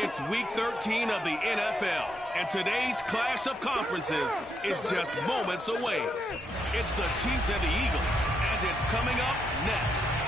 It's Week 13 of the NFL, and today's clash of conferences is just moments away. It's the Chiefs and the Eagles, and it's coming up next.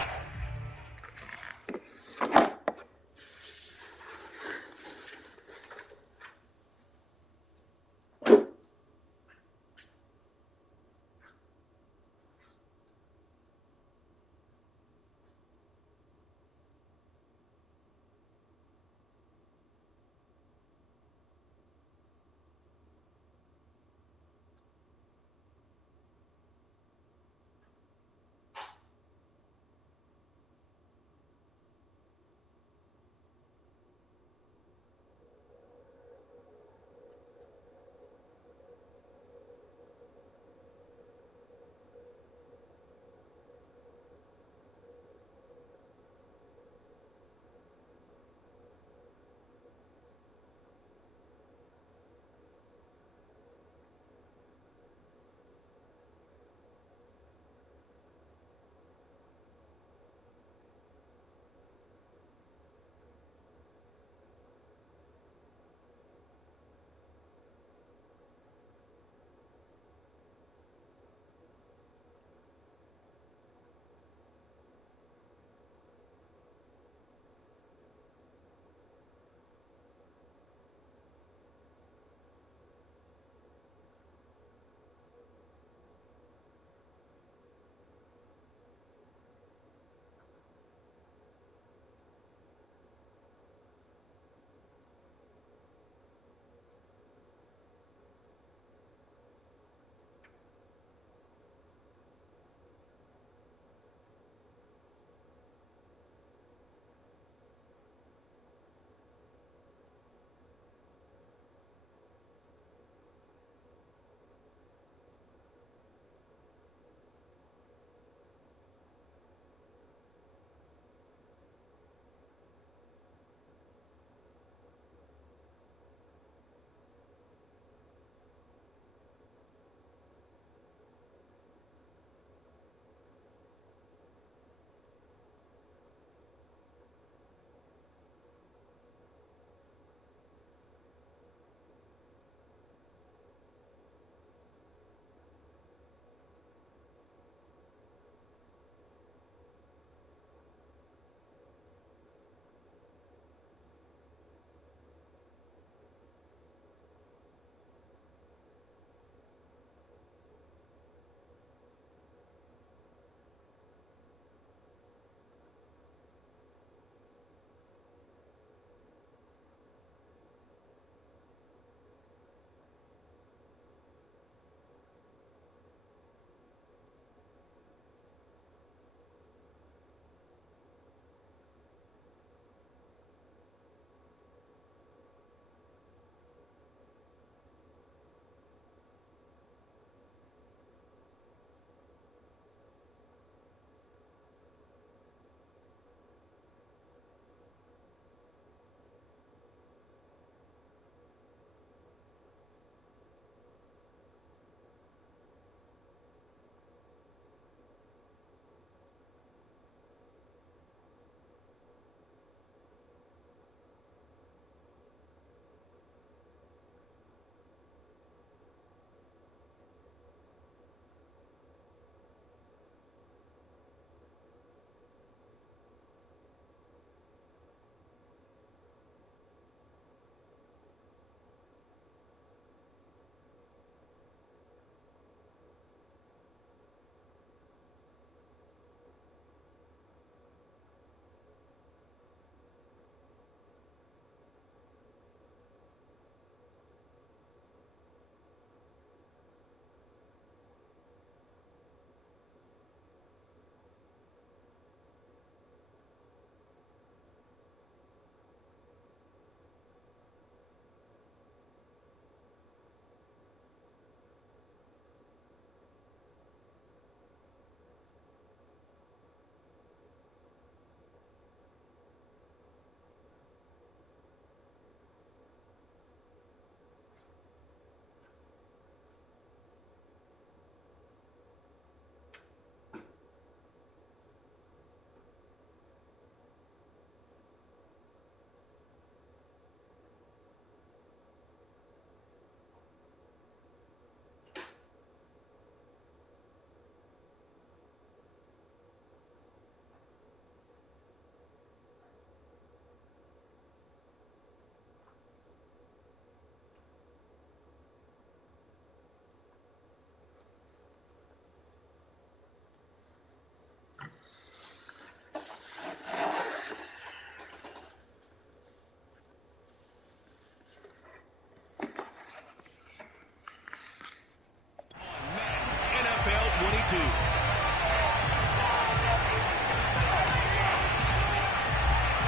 altitude.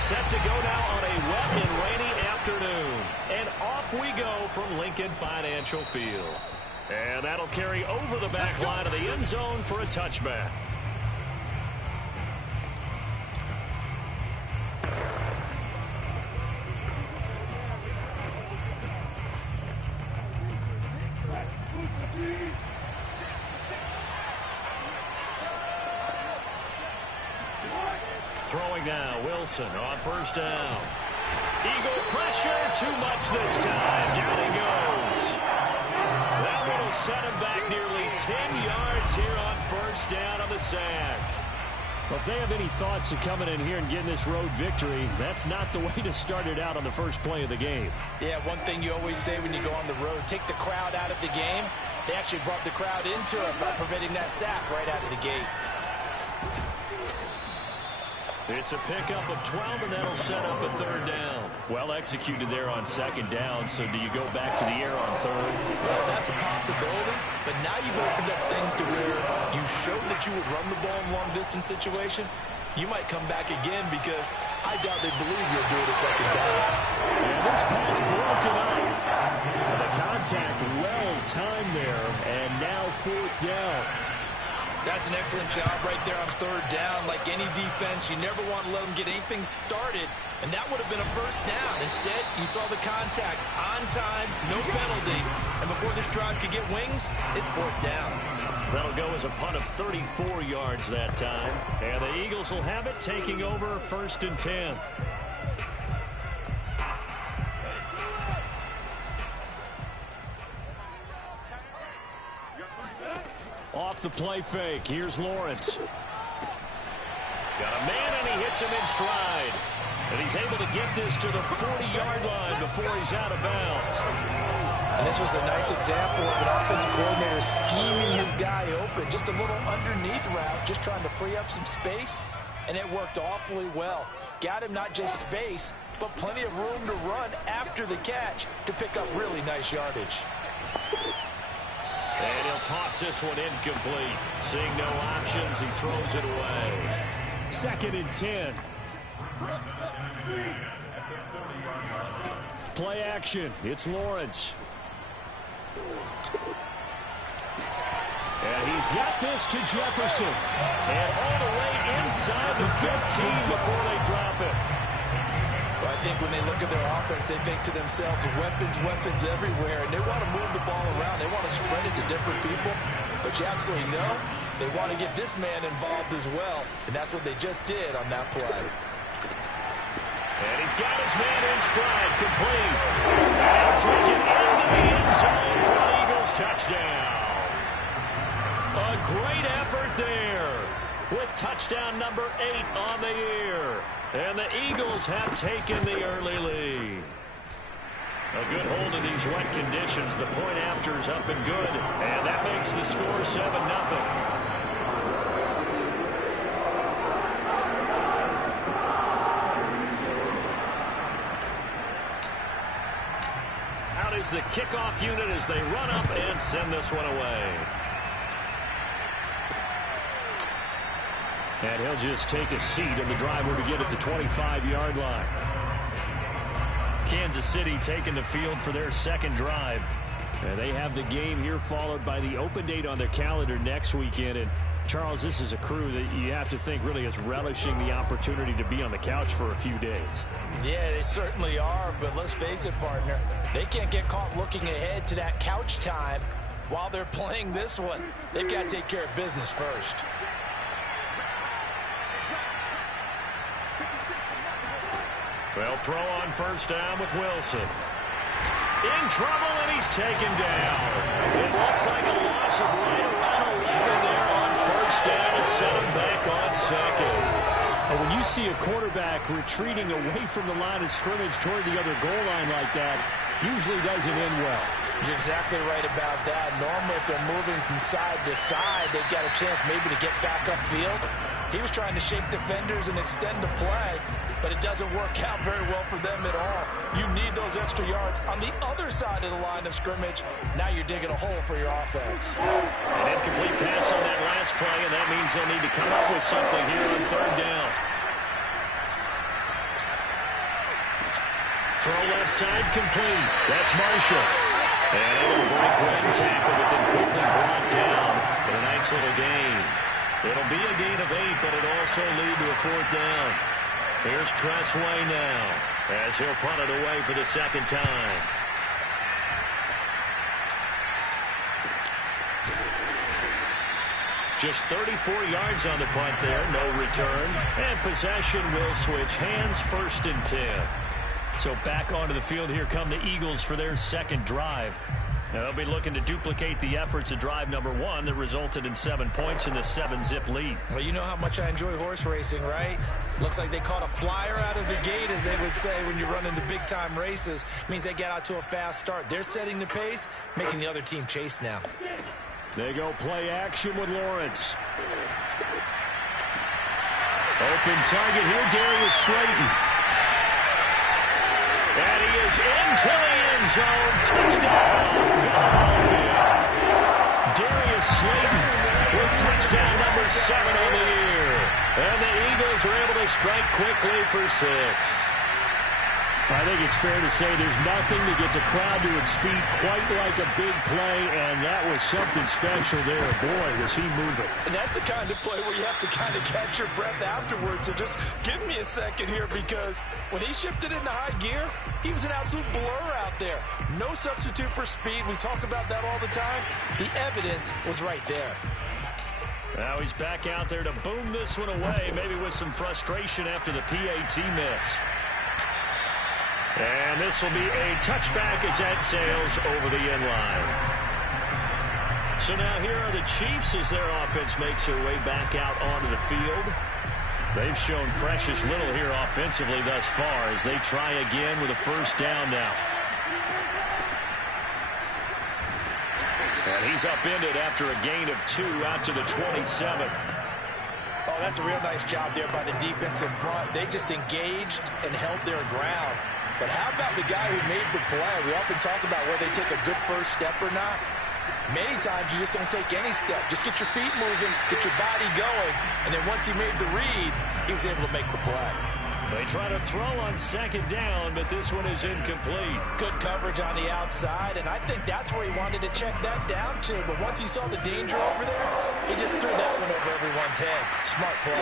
Set to go now on a wet and rainy afternoon. And off we go from Lincoln Financial Field. And that'll carry over the back line of the end zone for a touchback. Throwing now, Wilson on first down. Eagle pressure, too much this time. Down he goes. That one will set him back nearly 10 yards here on first down on the sack. Well, if they have any thoughts of coming in here and getting this road victory, that's not the way to start it out on the first play of the game. Yeah, one thing you always say when you go on the road, take the crowd out of the game. They actually brought the crowd into it by preventing that sack right out of the gate. It's a pickup of 12, and that'll set up a third down. Well executed there on second down, so do you go back to the air on third? Well, that's a possibility, but now you've opened up things to where you showed that you would run the ball in long-distance situation. You might come back again because I doubt they believe you'll do it a second time. And this pass broken up. The contact well timed there, and now fourth down. That's an excellent job right there on third down. Like any defense, you never want to let them get anything started, and that would have been a first down. Instead, you saw the contact on time, no penalty, and before this drive could get wings, it's fourth down. That'll go as a punt of 34 yards that time, and the Eagles will have it, taking over first and 10. Off the play fake. Here's Lawrence. Got a man, and he hits him in stride. And he's able to get this to the 40-yard line before he's out of bounds. And this was a nice example of an offensive coordinator scheming his guy open. Just a little underneath route, just trying to free up some space. And it worked awfully well. Got him not just space, but plenty of room to run after the catch to pick up really nice yardage. And he'll toss this one incomplete. Seeing no options, he throws it away. Second and 10. Play action. It's Lawrence. And he's got this to Jefferson. And all the way inside the 15 before they drop it. Well, I think when they look at their offense, they think to themselves, weapons everywhere, and they want to move the ball around. They want to spread it to different people, but you absolutely know they want to get this man involved as well, and that's what they just did on that play. And he's got his man in stride, complete. And take it into the end zone for an Eagles touchdown. A great effort there with touchdown number 8 on the year. And the Eagles have taken the early lead. A good hold of these wet conditions. The point after is up and good. And that makes the score 7-0. Out is the kickoff unit as they run up and send this one away. And he'll just take a seat in the driver to get it to 25-yard line. Kansas City taking the field for their second drive. And they have the game here followed by the open date on their calendar next weekend. And, Charles, this is a crew that you have to think really is relishing the opportunity to be on the couch for a few days. Yeah, they certainly are, but let's face it, partner. They can't get caught looking ahead to that couch time while they're playing this one. They've got to take care of business first. They'll throw on first down with Wilson. In trouble, and he's taken down. It looks like a loss of right around 11 there on first down to set him back on second. And when you see a quarterback retreating away from the line of scrimmage toward the other goal line like that, usually doesn't end well. You're exactly right about that. Normally, if they're moving from side to side, they've got a chance maybe to get back upfield. He was trying to shake defenders and extend the play, but it doesn't work out very well for them at all. You need those extra yards on the other side of the line of scrimmage. Now you're digging a hole for your offense. An incomplete pass on that last play, and that means they'll need to come up with something here on third down. Throw left side complete. That's Marshall. And able to break one tackle, but then quickly brought down with a nice little gain. It'll be a gain of 8, but it'll also lead to a fourth down. Here's Tressway now as he'll punt it away for the second time. Just 34 yards on the punt there, no return. And possession will switch hands, 1st and 10. So back onto the field, here come the Eagles for their second drive. Now they'll be looking to duplicate the efforts of drive number 1 that resulted in 7 points in the 7-zip lead. Well, you know how much I enjoy horse racing, right? Looks like they caught a flyer out of the gate, as they would say when you're running the big-time races. Means they get out to a fast start. They're setting the pace, making the other team chase now. They go play action with Lawrence. Open target here, Darius Slayton. And he is into the end zone. Touchdown, Philadelphia. Darius Slayton with touchdown number 7 on the year. And the Eagles are able to strike quickly for 6. I think it's fair to say there's nothing that gets a crowd to its feet quite like a big play, and that was something special there. Boy, was he moving. And that's the kind of play where you have to kind of catch your breath afterwards. So just give me a second here, because when he shifted into high gear, he was an absolute blur out there. No substitute for speed. We talk about that all the time. The evidence was right there. Now he's back out there to boom this one away, maybe with some frustration after the PAT miss. And this will be a touchback as that sails over the end line. So now here are the Chiefs as their offense makes their way back out onto the field. They've shown precious little here offensively thus far as they try again with a first down now. And he's upended after a gain of 2 out to the 27. Oh, that's a real nice job there by the defense in front. They just engaged and held their ground. But how about the guy who made the play? We often talk about whether they take a good first step or not. Many times you just don't take any step. Just get your feet moving, get your body going, and then once he made the read, he was able to make the play. They try to throw on second down, but this one is incomplete. Good coverage on the outside, and I think that's where he wanted to check that down to. But once he saw the danger over there, he just threw that one over everyone's head. Smart play.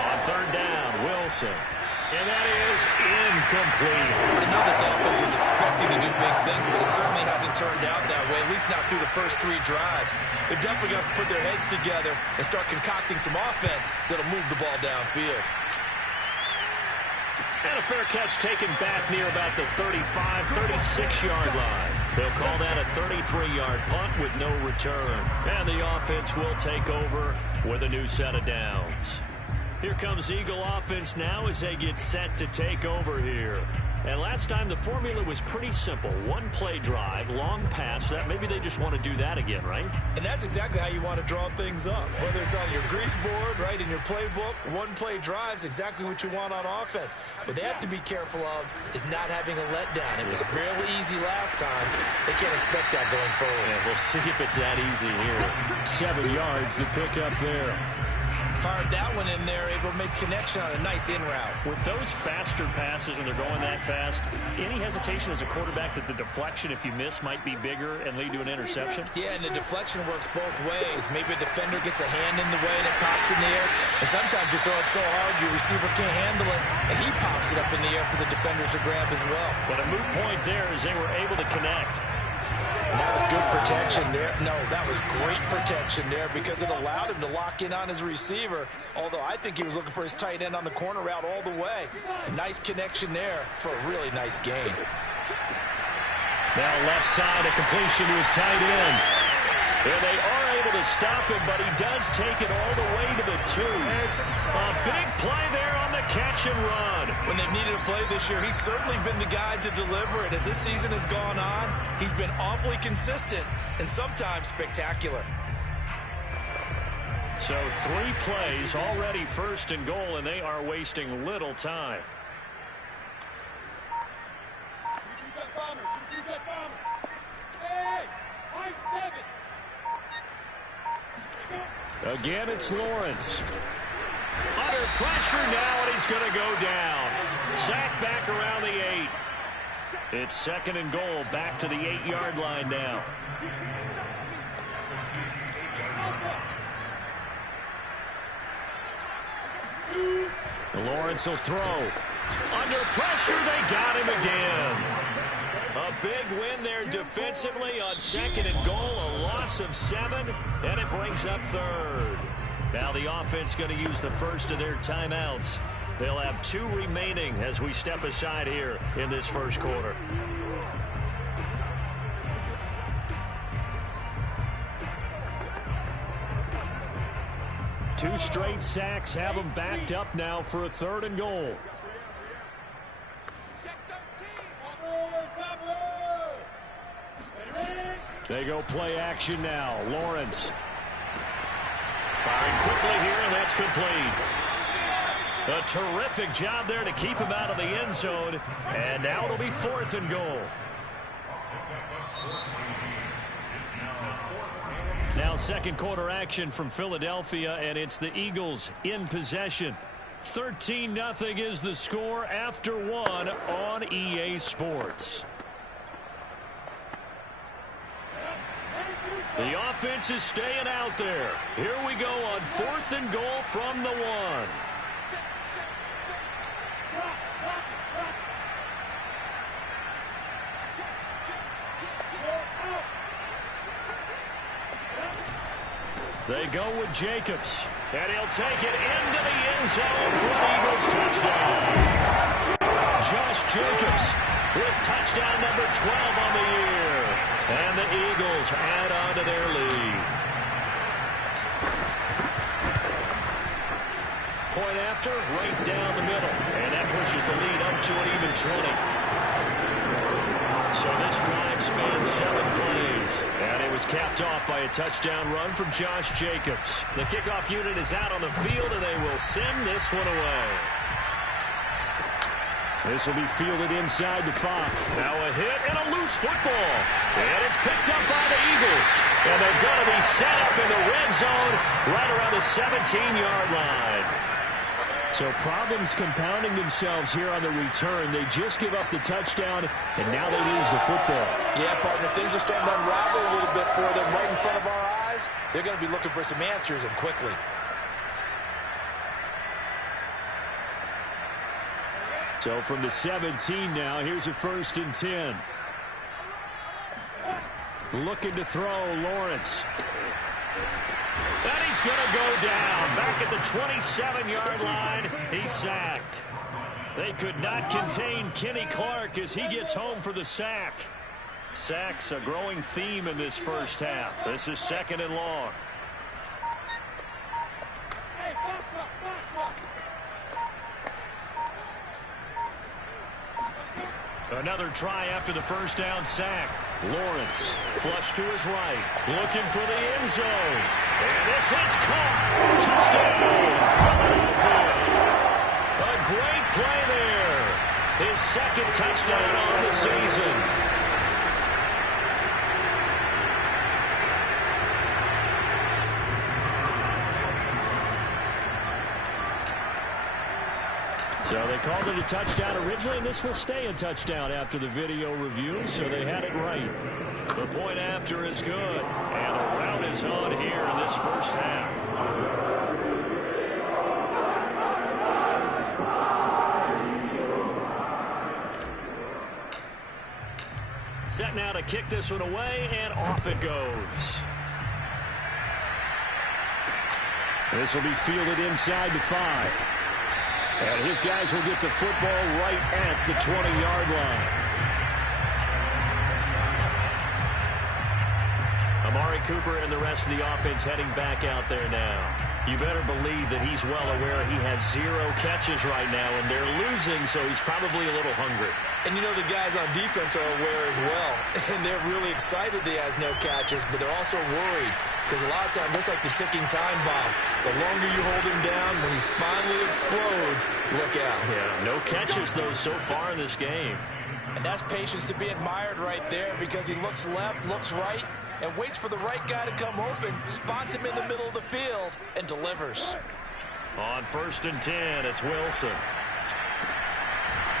On third down, Wilson. And that is incomplete. I know this offense was expecting to do big things, but it certainly hasn't turned out that way, at least not through the first 3 drives. They're definitely going to have to put their heads together and start concocting some offense that'll move the ball downfield. And a fair catch taken back near about the 35, 36-yard line. They'll call that a 33-yard punt with no return. And the offense will take over with a new set of downs. Here comes Eagle offense now as they get set to take over here. And last time the formula was pretty simple. 1-play drive, long pass. That maybe they just want to do that again, right? And that's exactly how you want to draw things up. Whether it's on your grease board, right, in your playbook, 1-play drive's exactly what you want on offense. What they have to be careful of is not having a letdown. It was really easy last time. They can't expect that going forward. Yeah, we'll see if it's that easy here. 7 yards to pick up there. Fired that one in there, able to make connection on a nice in route. With those faster passes when they're going that fast, any hesitation as a quarterback that the deflection, if you miss, might be bigger and lead to an interception? Yeah, and the deflection works both ways. Maybe a defender gets a hand in the way and it pops in the air. And sometimes you throw it so hard your receiver can't handle it, and he pops it up in the air for the defenders to grab as well. But a moot point there as they were able to connect. And that was good protection there. No, that was great protection there because it allowed him to lock in on his receiver, although I think he was looking for his tight end on the corner route all the way. Nice connection there for a really nice gain. Now left side, a completion to his tight end. And they are able to stop him, but he does take it all the way to the 2. A big play there on the catch and run. When they've needed a play this year, he's certainly been the guy to deliver it. As this season has gone on, he's been awfully consistent and sometimes spectacular. So 3 plays already 1st and goal, and they are wasting little time. Again, it's Lawrence. Under pressure now, and he's going to go down. Sacked back around the 8. It's 2nd and goal, back to the 8-yard line now. Lawrence will throw. Under pressure, they got him again. A big win there defensively on 2nd and goal, a loss of 7, and it brings up 3rd. Now the offense going to use the first of their timeouts. They'll have 2 remaining as we step aside here in this first quarter. Two straight sacks have them backed up now for a 3rd and goal. They go play action now. Lawrence firing quickly here, and that's complete. A terrific job there to keep him out of the end zone. And now it'll be 4th and goal. Now 2nd quarter action from Philadelphia, and it's the Eagles in possession. 13-0 is the score after 1 on EA Sports. The offense is staying out there. Here we go on 4th and goal from the 1. They go with Jacobs, and he'll take it into the end zone for an Eagles touchdown. Josh Jacobs with touchdown number 12 on the year. And the Eagles add on to their lead. Point after, right down the middle. And that pushes the lead up to an even 20. So this drive spans 7 plays. And it was capped off by a touchdown run from Josh Jacobs. The kickoff unit is out on the field, and they will send this one away. This will be fielded inside the 5. Now a hit and a loose football. And it's picked up by the Eagles. And they're going to be set up in the red zone right around the 17-yard line. So problems compounding themselves here on the return. They just give up the touchdown, and now they lose the football. Yeah, partner, things are starting to unravel a little bit for them right in front of our eyes. They're going to be looking for some answers, and quickly. So from the 17 now, here's a 1st and 10. Looking to throw, Lawrence. And he's going to go down. Back at the 27-yard line, he's sacked. They could not contain Kenny Clark as he gets home for the sack. Sacks a growing theme in this first half. This is 2nd and long. Another try after the first down sack. Lawrence flush to his right, looking for the end zone. And this is caught. Touchdown, Philadelphia. A great play there. His 2nd touchdown on the season. So they called it a touchdown originally, and this will stay a touchdown after the video review, so they had it right. The point after is good, and the route is on here in this first half. Set now to kick this one away, and off it goes. This will be fielded inside the 5. And his guys will get the football right at the 20-yard line. Amari Cooper and the rest of the offense heading back out there now. You better believe that he's well aware he has 0 catches right now, and they're losing, so he's probably a little hungry. And you know the guys on defense are aware as well. And they're really excited that he has no catches, but they're also worried. Because a lot of times, that's like the ticking time bomb. The longer you hold him down, when he finally explodes, look out. Yeah, no catches, though, so far in this game. And that's patience to be admired right there, because he looks left, looks right, and waits for the right guy to come open, spots him in the middle of the field, and delivers. On 1st and 10, it's Wilson.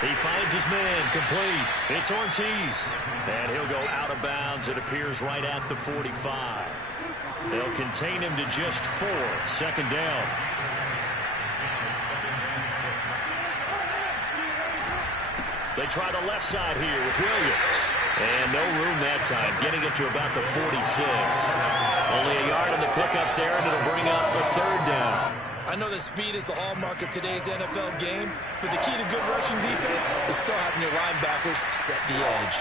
He finds his man, complete. It's Ortiz. And he'll go out of bounds, it appears, right at the 45. They'll contain him to just 4. 2nd down. They try the left side here with Williams. And no room that time, getting it to about the 46. Only a yard on the pickup there, and it'll bring up the 3rd down. I know that speed is the hallmark of today's NFL game, but the key to good rushing defense is still having your linebackers set the edge.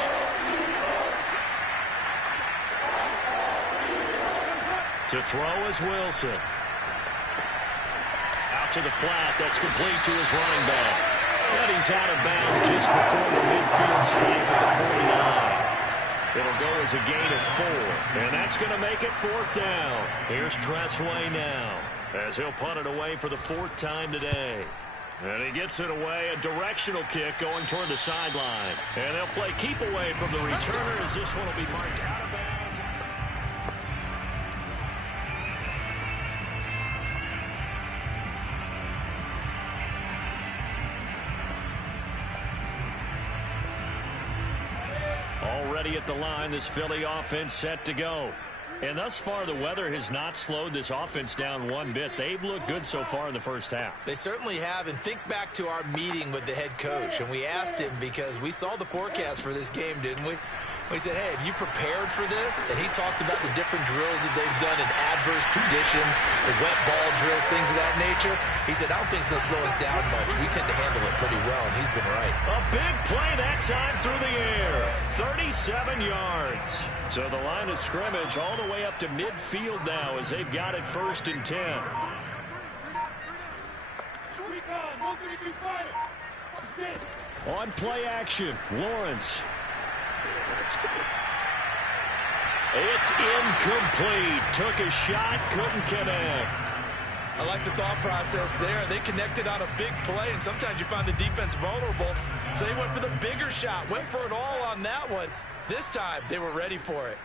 To throw is Wilson. Out to the flat, that's complete to his running back. And he's out of bounds just before the midfield stripe at the 49. It'll go as a gain of 4, and that's going to make it 4th down. Here's Tressway now, as he'll punt it away for the 4th time today. And he gets it away, a directional kick going toward the sideline. And they'll play keep away from the returner, as this one will be marked out of bounds. Already at the line, this Philly offense set to go. And thus far, the weather has not slowed this offense down one bit. They've looked good so far in the first half. They certainly have, and think back to our meeting with the head coach, and we asked him because we saw the forecast for this game, didn't we? We said, hey, have you prepared for this? And he talked about the different drills that they've done in adverse conditions, the wet ball drills, things of that nature. He said, I don't think it's going to slow us down much. We tend to handle it pretty well, and he's been right. A big play that time through the air. 37 yards. So the line of scrimmage all the way up to midfield now as they've got it 1st and 10. On play action, Lawrence. It's incomplete. Took a shot, couldn't connect. I like the thought process there. They connected on a big play, and sometimes you find the defense vulnerable. So they went for the bigger shot, went for it all on that one. This time, they were ready for it.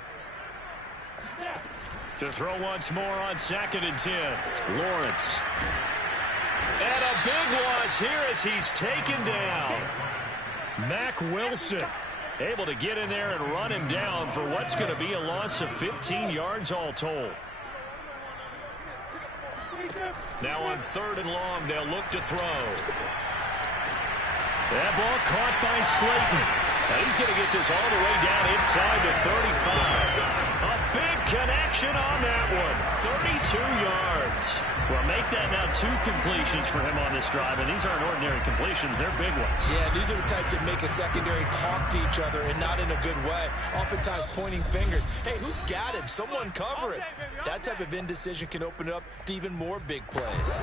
To throw once more on 2nd and 10. Lawrence. And a big loss here as he's taken down. Mack Wilson able to get in there and run him down for what's going to be a loss of 15 yards all told. Now on 3rd and long, they'll look to throw. That ball caught by Slayton. And he's going to get this all the way down inside the 35. A big connection on that one. 32 yards. Well, make that now 2 completions for him on this drive, and these aren't ordinary completions. They're big ones. Yeah, these are the types that make a secondary talk to each other, and not in a good way. Oftentimes pointing fingers. Hey, who's got him? Someone cover it. That type of indecision can open it up to even more big plays.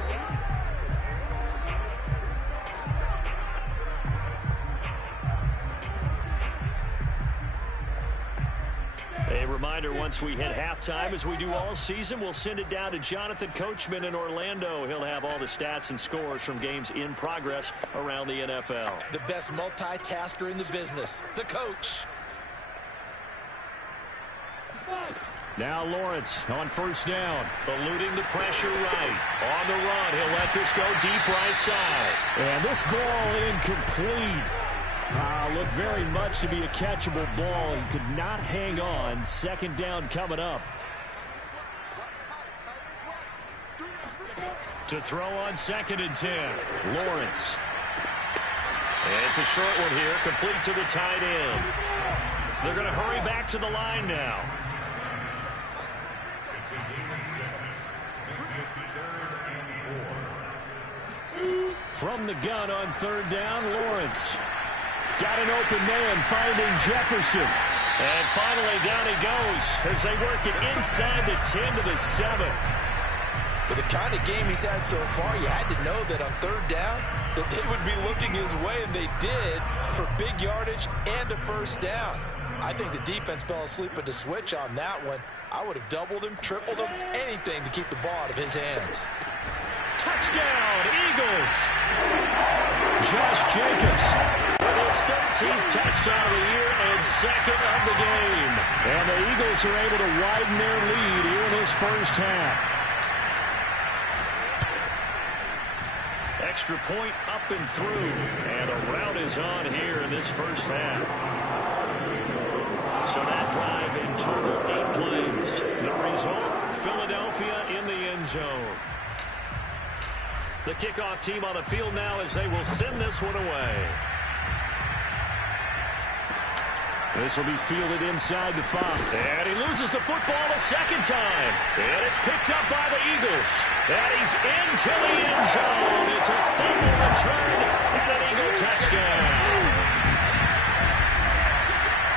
A reminder, once we hit halftime, as we do all season, we'll send it down to Jonathan Coachman in Orlando. He'll have all the stats and scores from games in progress around the NFL. The best multitasker in the business, the coach. Now Lawrence on 1st down, eluding the pressure right. On the run, he'll let this go deep right side. And this ball incomplete. Looked very much to be a catchable ball and could not hang on. 2nd down coming up. To throw on 2nd and 10. Lawrence. And it's a short one here, complete to the tight end. They're going to hurry back to the line now. From the gun on 3rd down, Lawrence. Got an open man, finding Jefferson. And finally down he goes as they work it inside the 10 to the 7. With the kind of game he's had so far, you had to know that on third down that they would be looking his way, and they did, for big yardage and a first down. I think the defense fell asleep at the switch on that one. I would have doubled him, tripled him, anything to keep the ball out of his hands. Touchdown, Eagles! Josh Jacobs with his 13th touchdown of the year and second of the game. And the Eagles are able to widen their lead here in this first half. Extra point up and through. And a rout is on here in this first half. So that drive in total 8 plays. The result, Philadelphia in the end zone. The kickoff team on the field now as they will send this one away. This will be fielded inside the 5. And he loses the football a second time. And it's picked up by the Eagles. And he's into the end zone. It's a fumble return and an Eagle touchdown.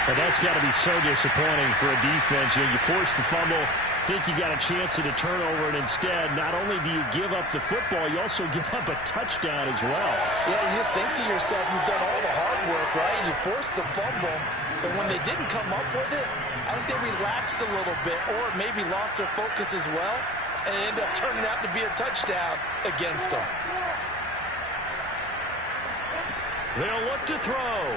But that's got to be so disappointing for a defense. You force the fumble, think you got a chance at a turnover, and instead, not only do you give up the football, you also give up a touchdown as well. Yeah, you just think to yourself, you've done all the hard work, right? You forced the fumble, but when they didn't come up with it, I think they relaxed a little bit, or maybe lost their focus as well, and it ended up turning out to be a touchdown against them. They'll look to throw.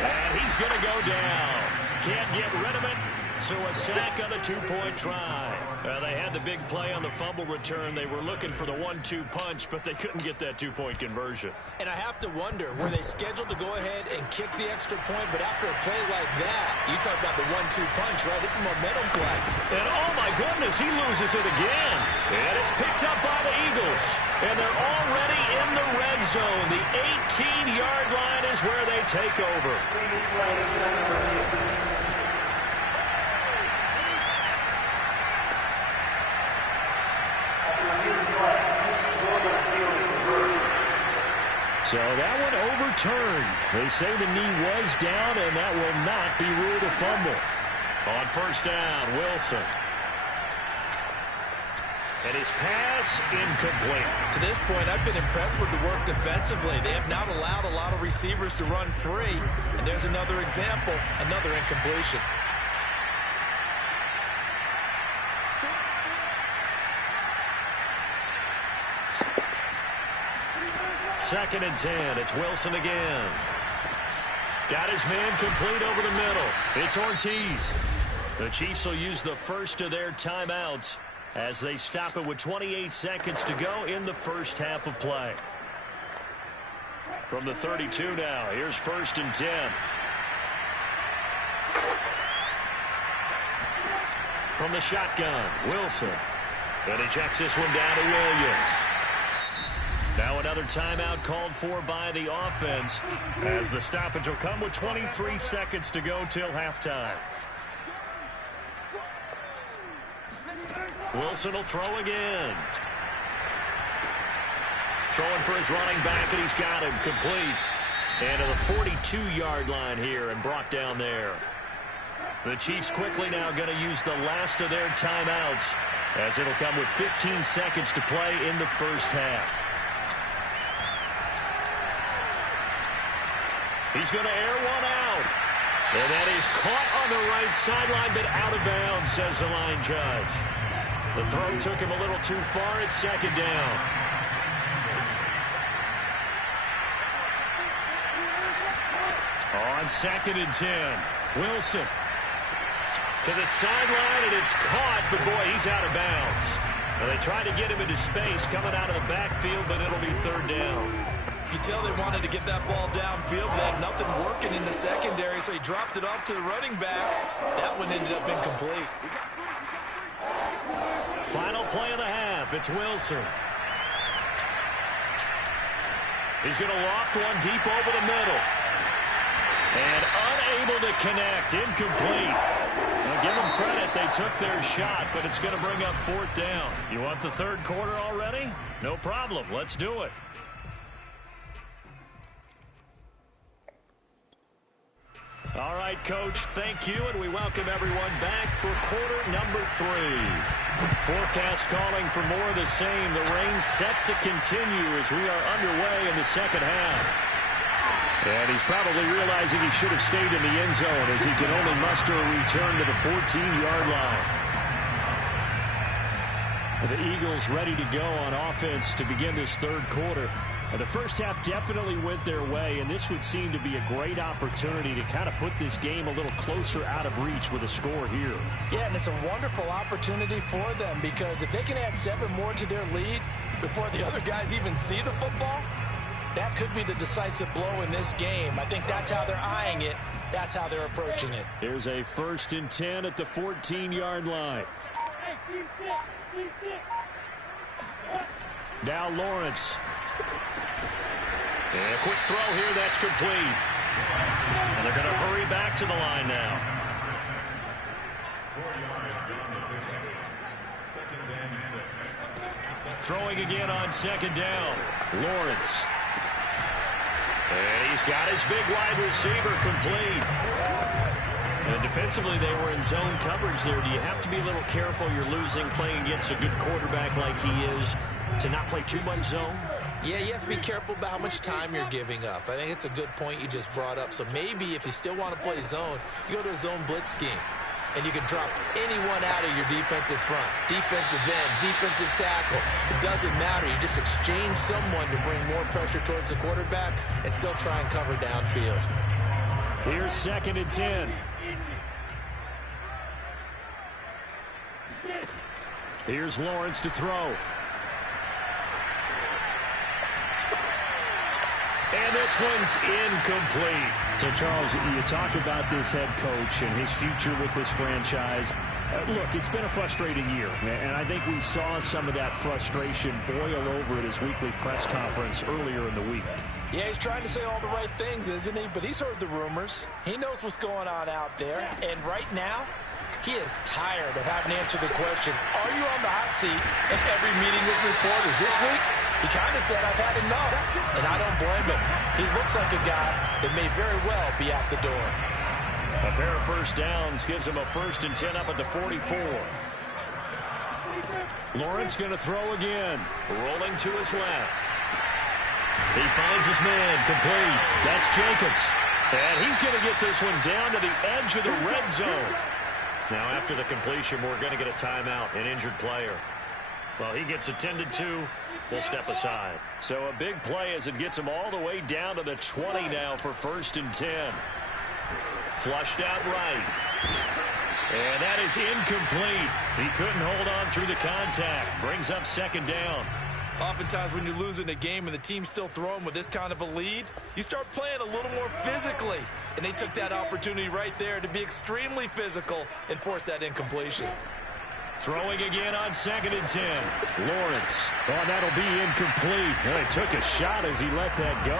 And he's going to go down. Can't get rid of it. So a sack on the 2-point try. They had the big play on the fumble return. They were looking for the 1-2 punch, but they couldn't get that 2-point conversion. And I have to wonder, were they scheduled to go ahead and kick the extra point? But after a play like that, you talk about the 1-2 punch, right? It's a momentum play. And oh my goodness, he loses it again. And it's picked up by the Eagles. And they're already in the red zone. The 18-yard line is where they take over. So that one overturned. They say the knee was down, and that will not be ruled a fumble. On first down, Wilson. And his pass incomplete. To this point, I've been impressed with the work defensively. They have not allowed a lot of receivers to run free. And there's another example, another incompletion. Second and 10. It's Wilson again. Got his man complete over the middle. It's Ortiz. The Chiefs will use the first of their timeouts as they stop it with 28 seconds to go in the first half of play. From the 32 now, here's first and 10. From the shotgun, Wilson. And he checks this one down to Williams. Now another timeout called for by the offense as the stoppage will come with 23 seconds to go till halftime. Wilson will throw again. Throwing for his running back, and he's got him complete. And to the 42-yard line here and brought down there. The Chiefs quickly now going to use the last of their timeouts as it'll come with 15 seconds to play in the first half. He's going to air one out. And that is caught on the right sideline, but out of bounds, says the line judge. The throw took him a little too far. It's second down. On second and 10, Wilson to the sideline, and it's caught, but boy, he's out of bounds. Now, they tried to get him into space coming out of the backfield, but it'll be third down. You can tell they wanted to get that ball downfield. They had nothing working in the secondary, so he dropped it off to the running back. That one ended up incomplete. Final play of the half. It's Wilson. He's going to loft one deep over the middle. And unable to connect. Incomplete. Now, give them credit. They took their shot, but it's going to bring up fourth down. You want the third quarter already? No problem. Let's do it. All right, Coach, thank you, and we welcome everyone back for quarter number 3. Forecast calling for more of the same. The rain set to continue as we are underway in the second half. And he's probably realizing he should have stayed in the end zone as he can only muster a return to the 14-yard line. The Eagles ready to go on offense to begin this third quarter. The first half definitely went their way, and this would seem to be a great opportunity to kind of put this game a little closer out of reach with a score here. Yeah, and it's a wonderful opportunity for them because if they can add 7 more to their lead before the other guys even see the football, that could be the decisive blow in this game. I think that's how they're eyeing it. That's how they're approaching it. Here's a 1st and 10 at the 14-yard line. Now Lawrence. And a quick throw here, that's complete. And they're going to hurry back to the line now. Throwing again on 2nd down. Lawrence. And he's got his big wide receiver complete. And defensively, they were in zone coverage there. Do you have to be a little careful? You're losing playing against a good quarterback like he is to not play too much zone? Yeah, you have to be careful about how much time you're giving up. I think it's a good point you just brought up. So maybe if you still want to play zone, you go to a zone blitz scheme. And you can drop anyone out of your defensive front. Defensive end, defensive tackle. It doesn't matter. You just exchange someone to bring more pressure towards the quarterback and still try and cover downfield. Here's 2nd and 10. Here's Lawrence to throw. And this one's incomplete. So, Charles, you talk about this head coach and his future with this franchise. Look, it's been a frustrating year, and I think we saw some of that frustration boil over at his weekly press conference earlier in the week. Yeah, he's trying to say all the right things, isn't he? But he's heard the rumors. He knows what's going on out there. And right now, he is tired of having to answer the question, are you on the hot seat in every meeting with reporters? This week, he kind of said, I've had enough, and I don't blame him. He looks like a guy that may very well be out the door. A pair of 1st downs gives him a 1st and 10 up at the 44. Lawrence going to throw again. Rolling to his left. He finds his man complete. That's Jacobs. And he's going to get this one down to the edge of the red zone. Now, after the completion, we're going to get a timeout, an injured player. Well, he gets attended to. We'll step aside. So a big play as it gets him all the way down to the 20 now for 1st and 10. Flushed out right. And that is incomplete. He couldn't hold on through the contact. Brings up 2nd down. Oftentimes when you're losing a game and the team's still throwing with this kind of a lead, you start playing a little more physically. And they took that opportunity right there to be extremely physical and force that incompletion. Throwing again on 2nd and 10. Lawrence. Oh, that'll be incomplete. Well, he took a shot as he let that go.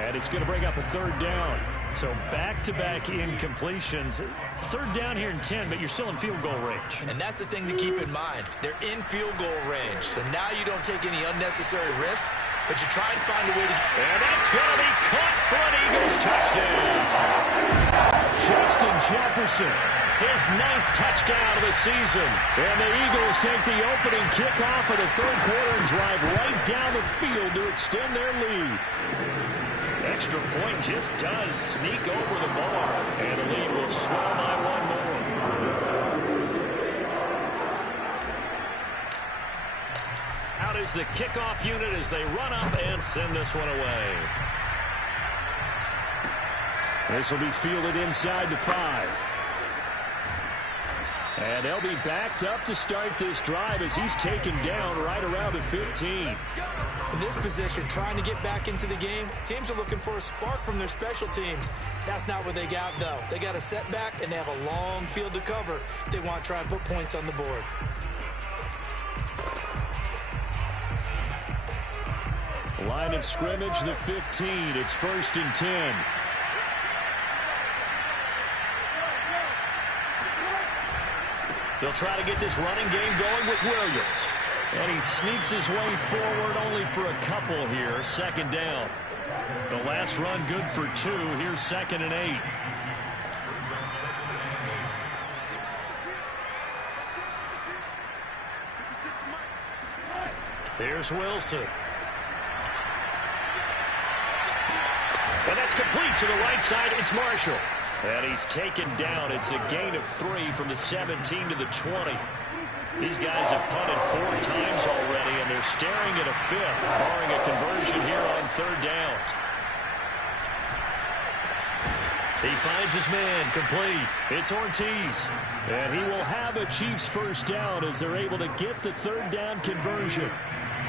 And it's going to bring up a 3rd down. So back-to-back incompletions. 3rd down here in 10, but you're still in field goal range. And that's the thing to keep in mind. They're in field goal range. So now you don't take any unnecessary risks, but you try and find a way to... And that's going to be caught for an Eagles touchdown. Justin Jefferson, his 9th touchdown of the season. And the Eagles take the opening kickoff of the 3rd quarter and drive right down the field to extend their lead. Extra point just does sneak over the bar, and the lead will swell by 1 more. Out is the kickoff unit as they run up and send this one away. This will be fielded inside the 5. And they'll be backed up to start this drive as he's taken down right around the 15. In this position, trying to get back into the game, teams are looking for a spark from their special teams. That's not what they got, though. They got a setback, and they have a long field to cover if they want to try and put points on the board. Line of scrimmage, the 15. It's 1st and 10. They'll try to get this running game going with Williams. And he sneaks his way forward only for a couple here. 2nd down. The last run good for 2. Here's 2nd and 8. Here's Wilson. And that's complete to the right side. It's Marshall. And he's taken down. It's a gain of 3 from the 17 to the 20. These guys have punted 4 times already, and they're staring at a 5th, barring a conversion here on 3rd down. He finds his man, complete. It's Ortiz. And he will have a Chiefs first down as they're able to get the 3rd down conversion.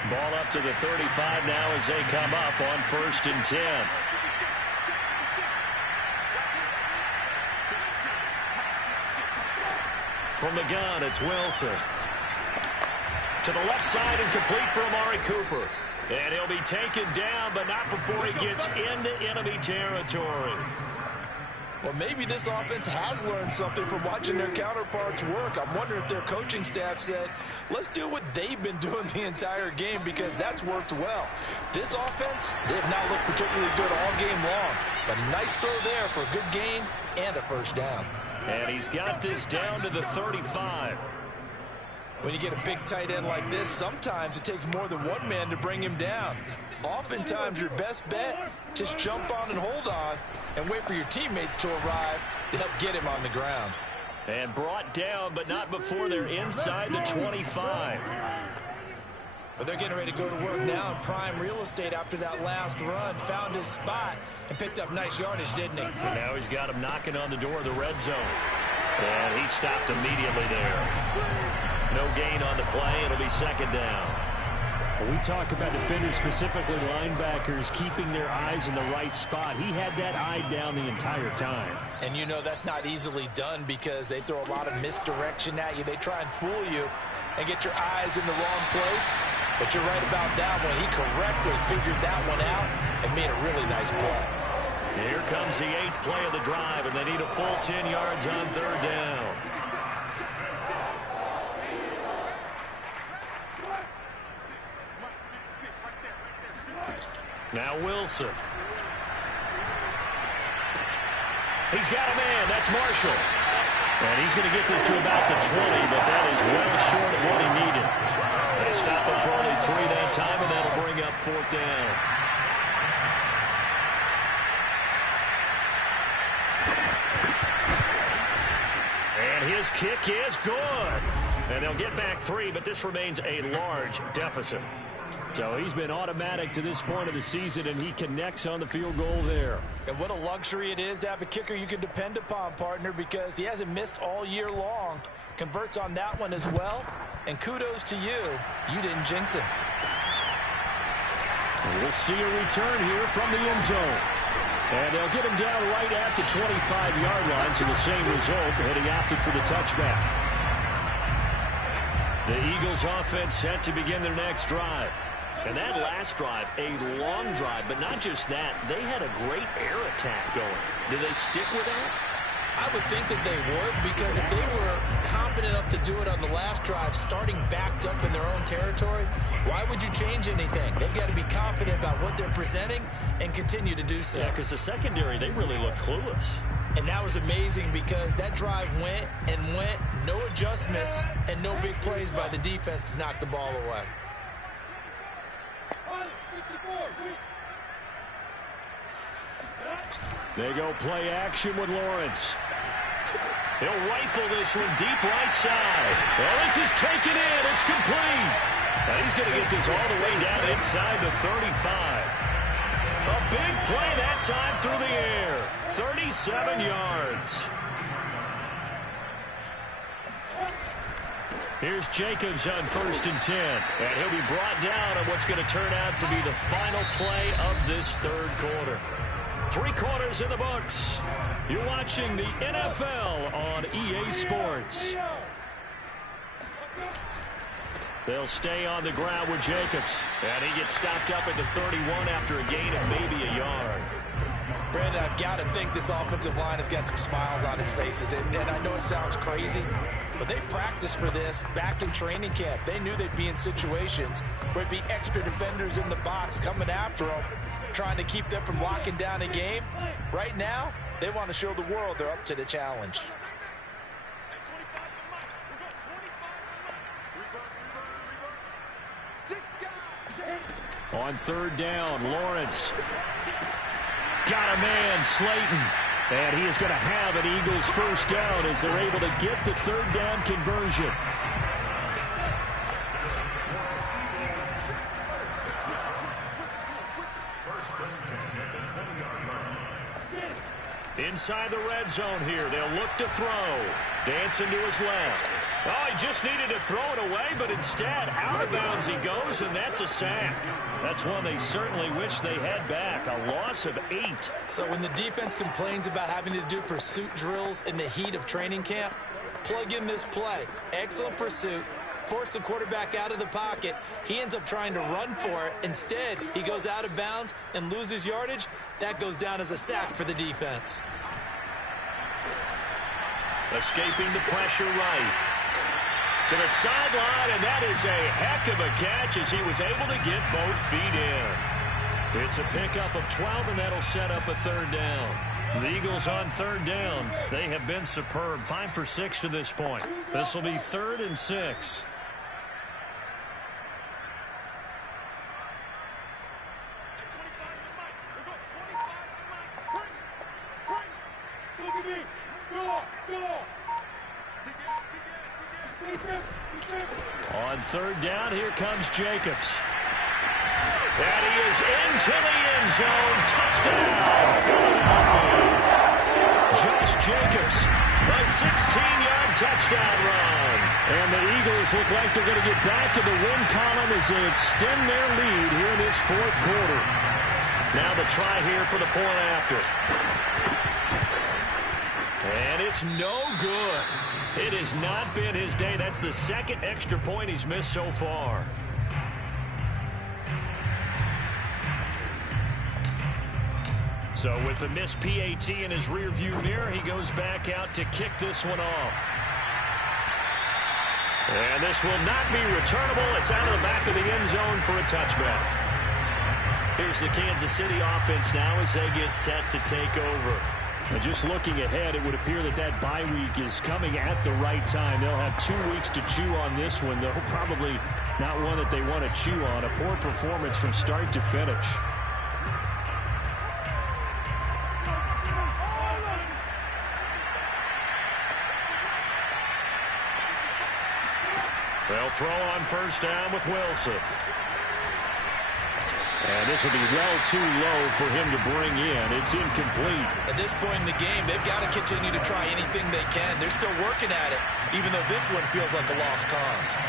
Ball up to the 35 now as they come up on 1st and 10. From the gun, it's Wilson. To the left side and complete for Amari Cooper. And he'll be taken down, but not before he gets into enemy territory. Well, maybe this offense has learned something from watching their counterparts work. I'm wondering if their coaching staff said, let's do what they've been doing the entire game, because that's worked well. This offense, they have not looked particularly good all game long. But a nice throw there for a good gain and a first down. And he's got this down to the 35. When you get a big tight end like this, sometimes it takes more than one man to bring him down. Oftentimes, your best bet, just jump on and hold on and wait for your teammates to arrive to help get him on the ground. And brought down, but not before they're inside the 25. But they're getting ready to go to work now in prime real estate after that last run. Found his spot and picked up nice yardage, didn't he? And now he's got him knocking on the door of the red zone. And he stopped immediately there. No gain on the play. It'll be 2nd down. We talk about defenders, specifically linebackers, keeping their eyes in the right spot. He had that eye down the entire time. And you know that's not easily done because they throw a lot of misdirection at you. They try and fool you and get your eyes in the wrong place. But you're right about that one. He correctly figured that one out and made a really nice play. Here comes the 8th play of the drive, and they need a full 10 yards on 3rd down. Now Wilson. He's got a man. That's Marshall. And he's going to get this to about the 20, but that is well short of what he needed. They stop him for only 3 that time, and that'll bring up 4th down. And his kick is good. And they'll get back 3, but this remains a large deficit. So he's been automatic to this point of the season, and he connects on the field goal there. And what a luxury it is to have a kicker you can depend upon, partner, because he hasn't missed all year long. Converts on that one as well. And kudos to you. You didn't jinx him. We'll see a return here from the end zone. And they'll get him down right at the 25-yard line, so the same result, and he opted for the touchback. The Eagles offense set to begin their next drive. And that last drive, a long drive, but not just that. They had a great air attack going. Do they stick with that? I would think that they would, because if they were confident enough to do it on the last drive, starting backed up in their own territory, why would you change anything? They've got to be confident about what they're presenting and continue to do so. Yeah, because the secondary, they really look clueless. And that was amazing because that drive went and went, no adjustments, and no big plays by the defense to knock the ball away. They go play action with Lawrence. He'll rifle this one deep right side. Well, this is taken in. It's complete. And he's going to get this all the way down inside the 35. A big play that time through the air. 37 yards. Here's Jacobs on 1st and 10. And he'll be brought down on what's going to turn out to be the final play of this 3rd quarter. 3 quarters in the books. You're watching the NFL on EA Sports. They'll stay on the ground with Jacobs. And he gets stopped up at the 31 after a gain of maybe a yard. Brandon, I've got to think this offensive line has got some smiles on its faces. And I know it sounds crazy, but they practiced for this back in training camp. They knew they'd be in situations where it'd be extra defenders in the box coming after them, trying to keep them from locking down a game. Right now, they want to show the world they're up to the challenge. On third down, Lawrence. Got a man, Slayton. And he is going to have an Eagles first down as they're able to get the third down conversion. Inside the red zone here. They'll look to throw. Dancing to his left. Oh, he just needed to throw it away, but instead, out of bounds he goes, and that's a sack. That's one they certainly wish they had back. A loss of 8. So when the defense complains about having to do pursuit drills in the heat of training camp, plug in this play. Excellent pursuit. Force the quarterback out of the pocket. He ends up trying to run for it. Instead, he goes out of bounds and loses yardage. That goes down as a sack for the defense. Escaping the pressure right. To the sideline, and that is a heck of a catch as he was able to get both feet in. It's a pickup of 12, and that'll set up a third down. The Eagles on third down. They have been superb. 5 for 6 to this point. This will be 3rd and 6. On third down, here comes Jacobs. And he is into the end zone. Touchdown, Philadelphia. Josh Jacobs, a 16-yard touchdown run. And the Eagles look like they're going to get back in the win column as they extend their lead here in this 4th quarter. Now the try here for the point after. And it's no good. It has not been his day. That's the 2nd extra point he's missed so far. So with the missed PAT in his rearview mirror, he goes back out to kick this one off. And this will not be returnable. It's out of the back of the end zone for a touchback. Here's the Kansas City offense now as they get set to take over. And just looking ahead, it would appear that that bye week is coming at the right time. They'll have 2 weeks to chew on this one, though probably not one that they want to chew on. A poor performance from start to finish. They'll throw on first down with Wilson. And this will be well too low for him to bring in. It's incomplete. At this point in the game, they've got to continue to try anything they can. They're still working at it, even though this one feels like a lost cause.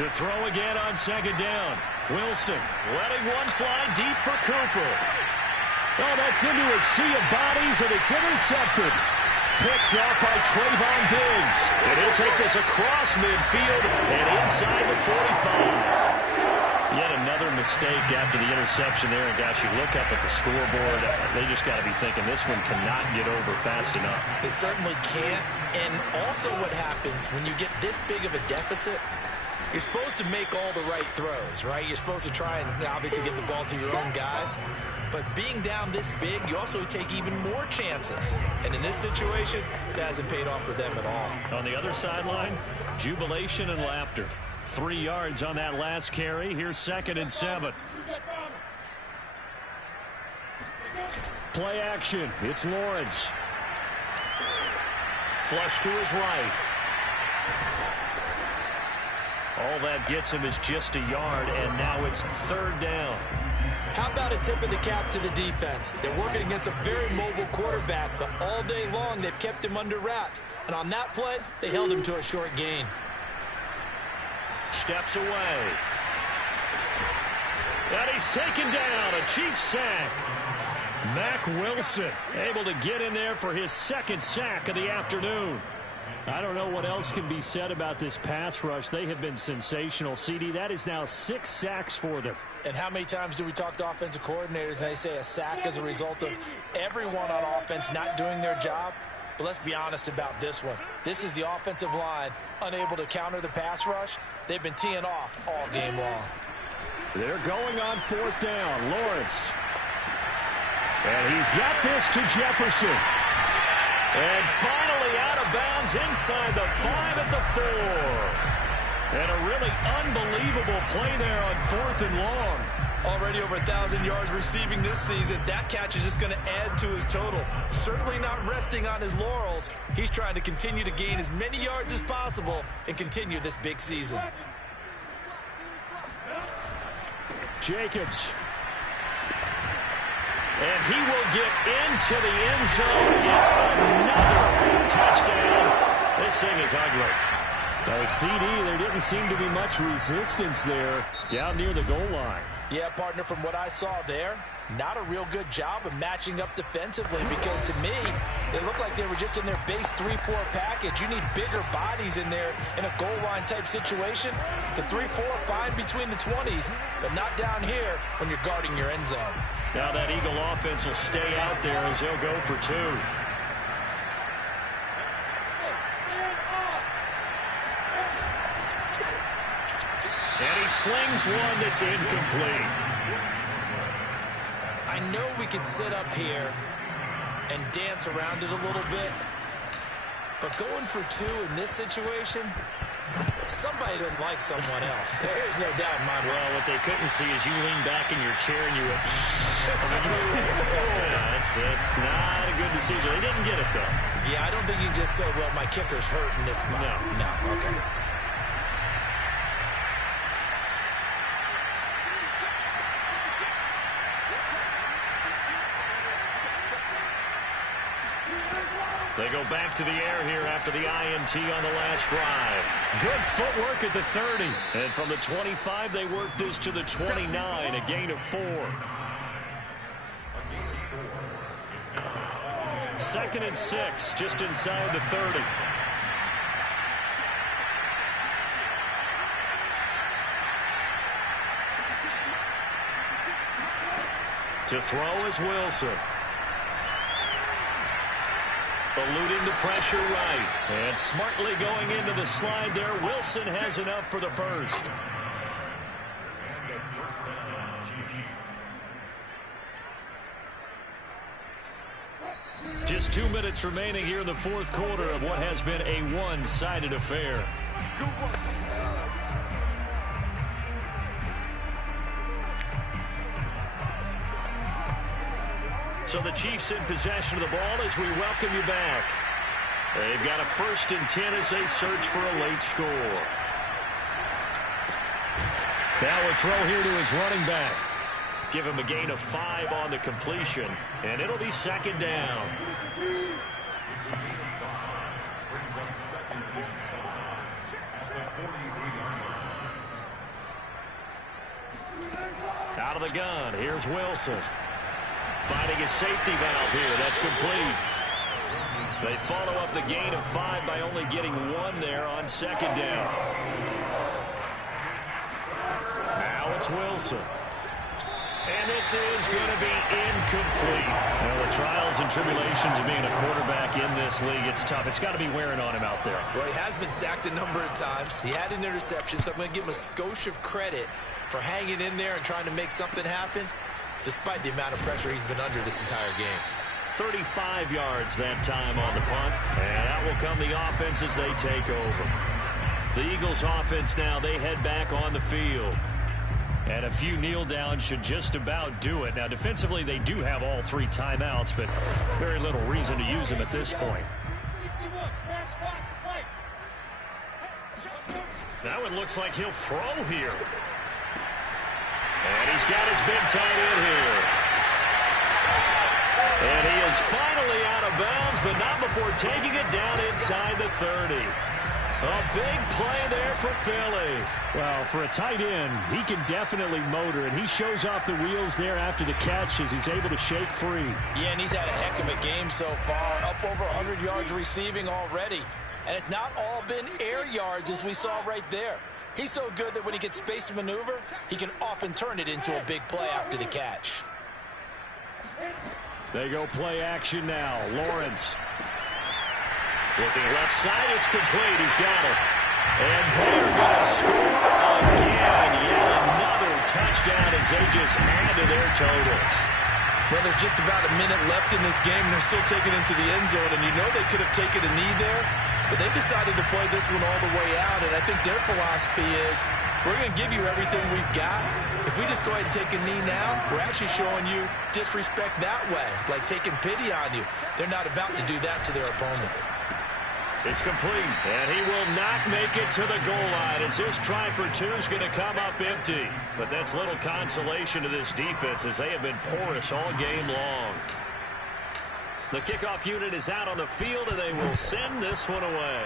To throw again on second down. Wilson letting one fly deep for Cooper. Oh, that's into a sea of bodies, and it's intercepted. Picked off by Trayvon Diggs. And he'll take this across midfield and inside the 45. Yet another mistake after the interception there. And, gosh, you look up at the scoreboard. They just got to be thinking this one cannot get over fast enough. It certainly can't. And also what happens when you get this big of a deficit, you're supposed to make all the right throws, right? You're supposed to try and obviously get the ball to your own guys. But being down this big, you also take even more chances. And in this situation, that hasn't paid off for them at all. On the other sideline, jubilation and laughter. 3 yards on that last carry. Here's 2nd and 7. Play action. It's Lawrence. Flush to his right. All that gets him is just a yard, and now it's 3rd down. How about a tip of the cap to the defense? They're working against a very mobile quarterback, but all day long they've kept him under wraps. And on that play, they held him to a short gain. Steps away. And he's taken down. A Chiefs sack. Mack Wilson able to get in there for his 2nd sack of the afternoon. I don't know what else can be said about this pass rush. They have been sensational. CD, that is now 6 sacks for them. And how many times do we talk to offensive coordinators and they say a sack as a result of everyone on offense not doing their job? But let's be honest about this one. This is the offensive line unable to counter the pass rush. They've been teeing off all game long. They're going on 4th down. Lawrence. And he's got this to Jefferson. And finally out of bounds inside the 5 at the 4. And a really unbelievable play there on 4th and long. Already over 1,000 yards receiving this season. That catch is just going to add to his total. Certainly not resting on his laurels. He's trying to continue to gain as many yards as possible and continue this big season. Jacobs. And he will get into the end zone. It's another touchdown. This thing is ugly. CD, there didn't seem to be much resistance there down near the goal line. Yeah, partner, from what I saw there, not a real good job of matching up defensively, because to me, it looked like they were just in their base 3-4 package. You need bigger bodies in there in a goal line type situation. The 3-4, fine between the 20s, but not down here when you're guarding your end zone. Now that Eagle offense will stay out there as he'll go for 2. And he slings one that's incomplete. I know we could sit up here and dance around it a little bit, but going for 2 in this situation, somebody doesn't like someone else. There's no doubt in my mind. Well, what they couldn't see is you lean back in your chair and you went, yeah, it's not a good decision. They didn't get it, though. Yeah, I don't think you can just say, well, my kicker's hurting this spot. No, okay. They go back to the air here after the INT on the last drive. Good footwork at the 30. And from the 25, they work this to the 29, a gain of 4. 2nd and 6, just inside the 30. To throw is Wilson. Eluding the pressure right. And smartly going into the slide there. Wilson has enough for the first. Just 2 minutes remaining here in the 4th quarter of what has been a one-sided affair. So the Chiefs in possession of the ball as we welcome you back. They've got a 1st and 10 as they search for a late score. Now a throw here to his running back. Give him a gain of 5 on the completion, and it'll be 2nd down. Out of the gun, here's Wilson. Finding his safety valve here. That's complete. They follow up the gain of 5 by only getting 1 there on 2nd down. Now it's Wilson. And this is going to be incomplete. Well, the trials and tribulations of being a quarterback in this league, it's tough. It's got to be wearing on him out there. Well, he has been sacked a number of times. He had an interception, so I'm going to give him a skosh of credit for hanging in there and trying to make something happen, despite the amount of pressure he's been under this entire game. 35 yards that time on the punt, and out will come the offense as they take over. The Eagles offense now, they head back on the field. And a few kneel downs should just about do it. Now, defensively, they do have all 3 timeouts, but very little reason to use them at this point. That one looks like he'll throw here. And he's got his big tight end here. And he is finally out of bounds, but not before taking it down inside the 30. A big play there for Philly. Well, for a tight end, he can definitely motor, and he shows off the wheels there after the catch as he's able to shake free. Yeah, and he's had a heck of a game so far, up over 100 yards receiving already. And it's not all been air yards as we saw right there. He's so good that when he gets space to maneuver, he can often turn it into a big play after the catch. They go play action now. Lawrence. Looking left side, it's complete. He's got it. And they're going to score again. Yet another touchdown as they just add to their totals. Well, there's just about a minute left in this game, and they're still taking it into the end zone, and you know they could have taken a knee there, but they decided to play this one all the way out, and I think their philosophy is, we're going to give you everything we've got. If we just go ahead and take a knee now, we're actually showing you disrespect that way, like taking pity on you. They're not about to do that to their opponent. It's complete, and he will not make it to the goal line as this try for two is going to come up empty. But that's little consolation to this defense as they have been porous all game long. The kickoff unit is out on the field, and they will send this one away.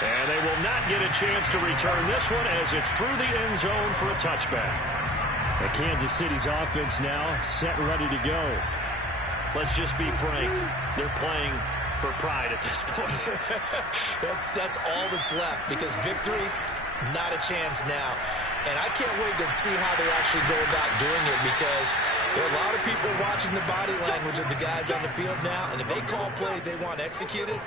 And they will not get a chance to return this one as it's through the end zone for a touchback. And Kansas City's offense now set and ready to go. Let's just be frank. They're playing for pride at this point. That's all that's left because victory, not a chance now. And I can't wait to see how they actually go about doing it because there are a lot of people watching the body language of the guys on the field now, and if they call plays they want executed,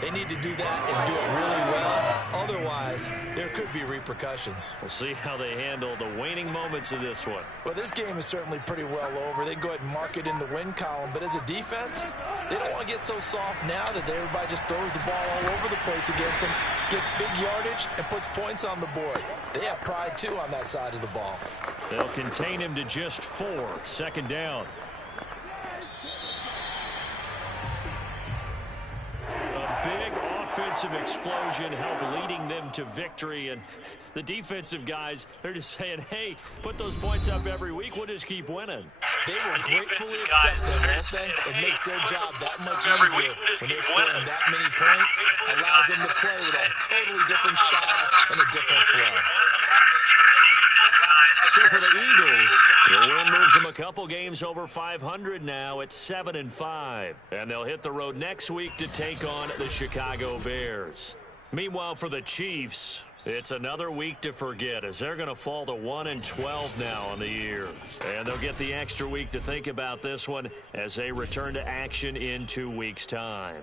they need to do that and do it really well. Otherwise, there could be repercussions. We'll see how they handle the waning moments of this one. Well, this game is certainly pretty well over. They can go ahead and mark it in the win column, but as a defense, they don't want to get so soft now that everybody just throws the ball all over the place against them, gets big yardage, and puts points on the board. They have pride, too, on that side of the ball. They'll contain him to just 4. Second down. A big offensive explosion helped leading them to victory. And the defensive guys, they're just saying, hey, put those points up every week. We'll just keep winning. They will gratefully accept them, won't they? It makes their job that much easier when they're scoring that many points. Allows them to play with a totally different style and a different flow. So for the Eagles, the win moves them a couple games over 500 now at 7-5. And they'll hit the road next week to take on the Chicago Bears. Meanwhile, for the Chiefs, it's another week to forget as they're going to fall to 1-12 now on the year. And they'll get the extra week to think about this one as they return to action in 2 weeks' time.